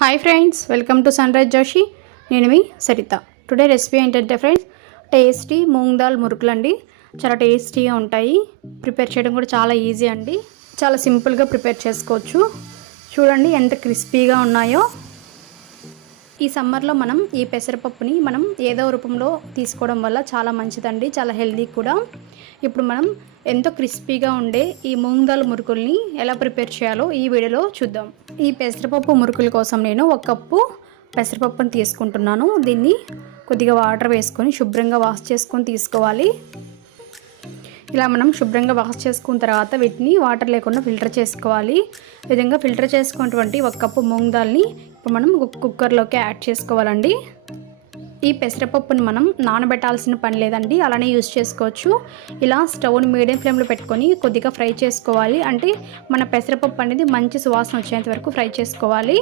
Hi friends, welcome to Sunrise Joshi. నేను మీ Saritha. Today recipe ఏంటంటే ఫ్రెండ్స్, టేస్టీ మూంగ్ దాల్ మురుకులు అండి. చాలా టేస్టీగా ఉంటాయి. ప్రిపేర్ చేయడం కూడా చాలా ఈజీ అండి. చాలా సింపుల్గా ప్రిపేర్ చేసుకోవచ్చు. చూడండి ఎంత క్రిస్పీగా ఉన్నాయో. ఈ సమ్మర్లో మనం ఈ పెసరపప్పుని మనం ఏదో రూపంలో తీసుకోవడం వల్ల చాలా మంచిదండి, చాలా హెల్దీ కూడా. ఇప్పుడు మనం ఎంతో క్రిస్పీగా ఉండే ఈ మూంగ్ దాల్ మురుకుల్ని ఎలా ప్రిపేర్ చేయాలో ఈ వీడియోలో చూద్దాం. ఈ పెసరపప్పు మురుకుల కోసం నేను 1 కప్పు పెసరపప్పుని తీసుకుంటున్నాను. దీన్ని కొద్దిగా వాటర్ వేసుకొని శుభ్రంగా వాష్ చేసుకొని తీసుకోవాలి. ఇలా మనం శుభ్రంగా వాష్ చేసుకున్న తర్వాత వీటిని వాటర్ లేకుండా ఫిల్టర్ చేసుకోవాలి. ఈ విధంగా ఫిల్టర్ చేసుకున్నటువంటి 1 కప్పు మూంగ్ దాల్ని ఇప్పుడు మనం కుక్కర్లోకి యాడ్ చేసుకోవాలండి. ఈ పెసరపప్పుని మనం నానబెట్టాల్సిన పని లేదండి, అలానే యూజ్ చేసుకోవచ్చు. ఇలా స్టవ్ని మీడియం ఫ్లేమ్లో పెట్టుకొని కొద్దిగా ఫ్రై చేసుకోవాలి. అంటే మన పెసరపప్పు అనేది మంచి సువాసన వచ్చేంత వరకు ఫ్రై చేసుకోవాలి.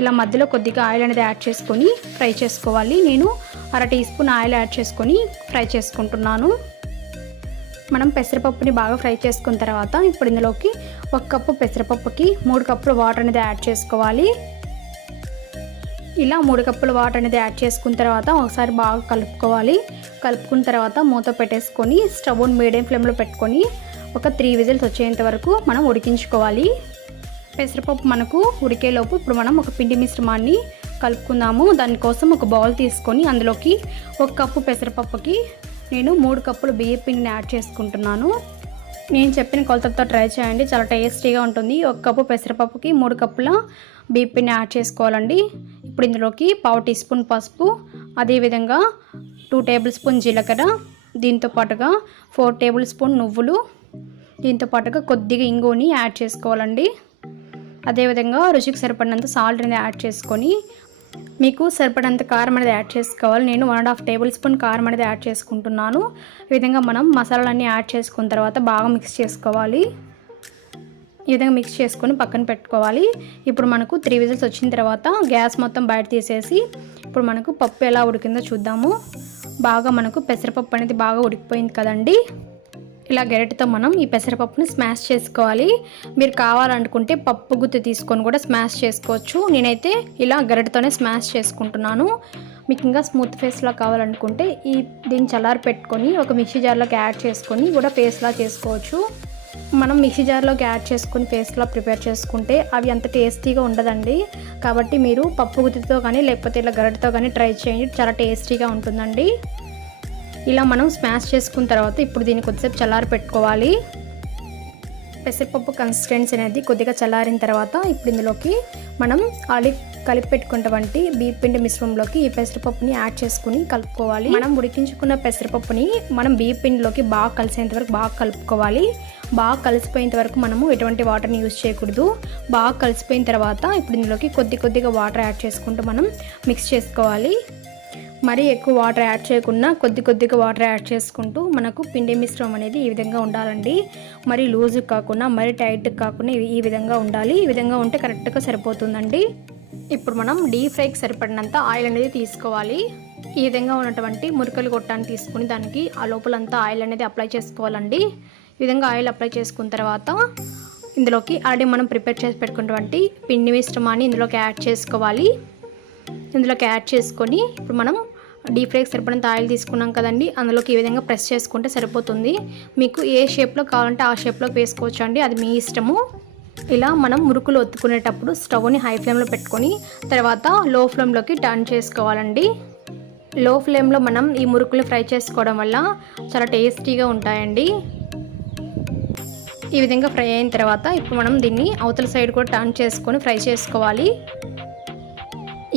ఇలా మధ్యలో కొద్దిగా ఆయిల్ అనేది యాడ్ చేసుకొని ఫ్రై చేసుకోవాలి. నేను 1/2 టీ స్పూన్ ఆయిల్ యాడ్ చేసుకొని ఫ్రై చేసుకుంటున్నాను. మనం పెసరపప్పుని బాగా ఫ్రై చేసుకున్న తర్వాత ఇప్పుడు ఇందులోకి 1 కప్పు పెసరపప్పుకి 3 కప్పుల వాటర్ అనేది యాడ్ చేసుకోవాలి. ఇలా 3 కప్పుల వాటర్ అనేది యాడ్ చేసుకున్న తర్వాత ఒకసారి బాగా కలుపుకోవాలి. కలుపుకున్న తర్వాత మూత పెట్టేసుకొని స్టవ్ని మీడియం ఫ్లేమ్లో పెట్టుకొని ఒక 3 విజిల్స్ వచ్చేంత వరకు మనం ఉడికించుకోవాలి. పెసరపప్పు మనకు ఉడికేలోపు ఇప్పుడు మనం ఒక పిండి మిశ్రమాన్ని కలుపుకుందాము. దానికోసం ఒక బౌల్ తీసుకొని అందులోకి 1 కప్పు పెసరపప్పుకి నేను 3 కప్పులు బియ్యం పిండిని యాడ్ చేసుకుంటున్నాను. నేను చెప్పిన కొలతలతో ట్రై చేయండి, చాలా టేస్టీగా ఉంటుంది. 1 కప్పు పెసరపప్పుకి 3 కప్పుల బియ్యం పిండిని యాడ్ చేసుకోవాలండి. ఇప్పుడు ఇందులోకి 1/2 టీ స్పూన్ పసుపు, అదేవిధంగా 2 టేబుల్ స్పూన్ జీలకర్ర, దీంతో పాటుగా 4 టేబుల్ స్పూన్ నువ్వులు, దీంతో పాటుగా కొద్దిగా ఇంగువని యాడ్ చేసుకోవాలండి. అదేవిధంగా రుచికి సరిపడినంత సాల్ట్ అనేది యాడ్ చేసుకొని మీకు సరిపడంత కారం అనేది యాడ్ చేసుకోవాలి. నేను 1.5 టేబుల్ స్పూన్ కారం అనేది యాడ్ చేసుకుంటున్నాను. ఈ విధంగా మనం మసాలాలన్నీ యాడ్ చేసుకున్న తర్వాత బాగా మిక్స్ చేసుకోవాలి. ఈ విధంగా మిక్స్ చేసుకొని పక్కన పెట్టుకోవాలి. ఇప్పుడు మనకు 3 విజిల్స్ వచ్చిన తర్వాత గ్యాస్ మొత్తం బయట తీసేసి ఇప్పుడు మనకు పప్పు ఎలా ఉడికిందో చూద్దాము. బాగా మనకు పెసరపప్పు అనేది బాగా ఉడికిపోయింది కదండి. ఇలా గరిటెతో మనం ఈ పెసరపప్పుని స్మాష్ చేసుకోవాలి. మీరు కావాలనుకుంటే పప్పు గుత్తి తీసుకొని కూడా స్మాష్ చేసుకోవచ్చు. నేనైతే ఇలా గరిటెతోనే స్మాష్ చేసుకుంటున్నాను. మీకు ఇంకా స్మూత్ ఫేస్లా కావాలనుకుంటే దీన్ని చల్లారి పెట్టుకొని ఒక మిక్సీ జార్లోకి యాడ్ చేసుకొని కూడా పేస్ట్లా చేసుకోవచ్చు. మనం మిక్సీ జార్లోకి యాడ్ చేసుకొని పేస్ట్లా ప్రిపేర్ చేసుకుంటే అవి అంత టేస్టీగా ఉండదండి. కాబట్టి మీరు పప్పు గుత్తితో కానీ లేకపోతే ఇలా గరిటెతో కానీ ట్రై చేయండి, చాలా టేస్టీగా ఉంటుందండి. ఇలా మనం స్మాష్ చేసుకున్న తర్వాత ఇప్పుడు దీన్ని కొద్దిసేపు చల్లారి పెట్టుకోవాలి. పెసరపప్పు కన్సిస్టెన్సీ అనేది కొద్దిగా చల్లారిన తర్వాత ఇప్పుడు ఇందులోకి మనం కలిపి పెట్టుకున్నటువంటి బియ్యం పిండి మిశ్రమంలోకి ఈ పెసరపప్పుని యాడ్ చేసుకుని కలుపుకోవాలి. మనం ఉడికించుకున్న పెసరపప్పుని మనం బియ్యం పిండిలోకి బాగా కలిసేంత వరకు బాగా కలుపుకోవాలి. బాగా కలిసిపోయేంత వరకు మనము ఎటువంటి వాటర్ని యూజ్ చేయకూడదు. బాగా కలిసిపోయిన తర్వాత ఇప్పుడు ఇందులోకి కొద్దిగా వాటర్ యాడ్ చేసుకుంటూ మనం మిక్స్ చేసుకోవాలి. మరీ ఎక్కువ వాటర్ యాడ్ చేయకుండా కొద్దిగా వాటర్ యాడ్ చేసుకుంటూ మనకు పిండి మిశ్రమం అనేది ఈ విధంగా ఉండాలండి. మరీ లూజ్ కాకుండా మరీ టైట్ కాకుండా ఈ విధంగా ఉండాలి. ఈ విధంగా ఉంటే కరెక్ట్గా సరిపోతుందండి. ఇప్పుడు మనం డీప్ ఫ్రైకి సరిపడినంత ఆయిల్ అనేది తీసుకోవాలి. ఈ విధంగా ఉన్నటువంటి మురికలు గొట్టాన్ని తీసుకుని దానికి ఆ లోపలంతా ఆయిల్ అనేది అప్లై చేసుకోవాలండి. ఈ విధంగా ఆయిల్ అప్లై చేసుకున్న తర్వాత ఇందులోకి ఆల్రెడీ మనం ప్రిపేర్ చేసి పెట్టుకున్నటువంటి పిండి మిశ్రమాన్ని ఇందులోకి యాడ్ చేసుకోవాలి. ఇందులోకి యాడ్ చేసుకొని ఇప్పుడు మనం డీప్ ఫ్రైకి సరిపడినంత ఆయిల్ తీసుకున్నాం కదండి, అందులోకి ఈ విధంగా ప్రెస్ చేసుకుంటే సరిపోతుంది. మీకు ఏ షేప్లో కావాలంటే ఆ షేప్లో వేసుకోవచ్చు అండి, అది మీ ఇష్టము. ఇలా మనం మురుకులు ఒత్తుకునేటప్పుడు స్టవ్ని హై ఫ్లేమ్లో పెట్టుకొని తర్వాత లో ఫ్లేమ్లోకి టర్న్ చేసుకోవాలండి. లో ఫ్లేమ్లో మనం ఈ మురుకులు ఫ్రై చేసుకోవడం వల్ల చాలా టేస్టీగా ఉంటాయండి. ఈ విధంగా ఫ్రై అయిన తర్వాత ఇప్పుడు మనం దీన్ని అవతల సైడ్ కూడా టర్న్ చేసుకొని ఫ్రై చేసుకోవాలి.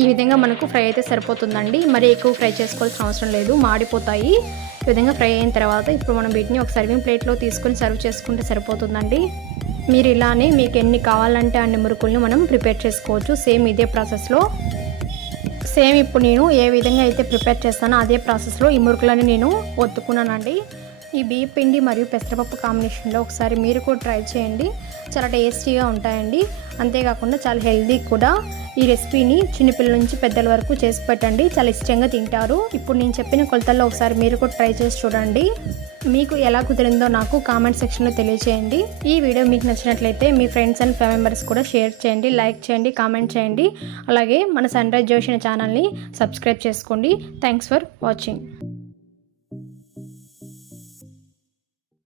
ఈ విధంగా మనకు ఫ్రై అయితే సరిపోతుందండి, మరీ ఎక్కువ ఫ్రై చేసుకోవాల్సిన అవసరం లేదు, మాడిపోతాయి. ఈ విధంగా ఫ్రై అయిన తర్వాత ఇప్పుడు మనం వీటిని ఒక సర్వింగ్ ప్లేట్లో తీసుకొని సర్వ్ చేసుకుంటే సరిపోతుందండి. మీరు ఇలానే మీకు ఎన్ని కావాలంటే అన్ని మురుకుల్ని మనం ప్రిపేర్ చేసుకోవచ్చు. సేమ్ ఇదే ప్రాసెస్లో సేమ్ ఇప్పుడు నేను ఏ విధంగా అయితే ప్రిపేర్ చేస్తానో అదే ప్రాసెస్లో ఈ మురుకులని నేను ఒత్తుకున్నానండి. ఈ బియ్యం పిండి మరియు పెసరపప్పు కాంబినేషన్లో ఒకసారి మీరు కూడా ట్రై చేయండి, చాలా టేస్టీగా ఉంటాయండి. అంతేకాకుండా చాలా హెల్దీ కూడా. ఈ రెసిపీని చిన్నపిల్లల నుంచి పెద్దల వరకు చేసి పెట్టండి, చాలా ఇష్టంగా తింటారు. ఇప్పుడు నేను చెప్పిన కొలతల్లో ఒకసారి మీరు కూడా ట్రై చేసి చూడండి. మీకు ఎలా కుదిరిందో నాకు కామెంట్ సెక్షన్లో తెలియచేయండి. ఈ వీడియో మీకు నచ్చినట్లయితే మీ ఫ్రెండ్స్ అండ్ ఫ్యామిలీ మెంబర్స్ కూడా షేర్ చేయండి, లైక్ చేయండి, కామెంట్ చేయండి. అలాగే మన సన్ రైజ్ జోషి ఛానల్ని సబ్స్క్రైబ్ చేసుకోండి. Thanks for watching.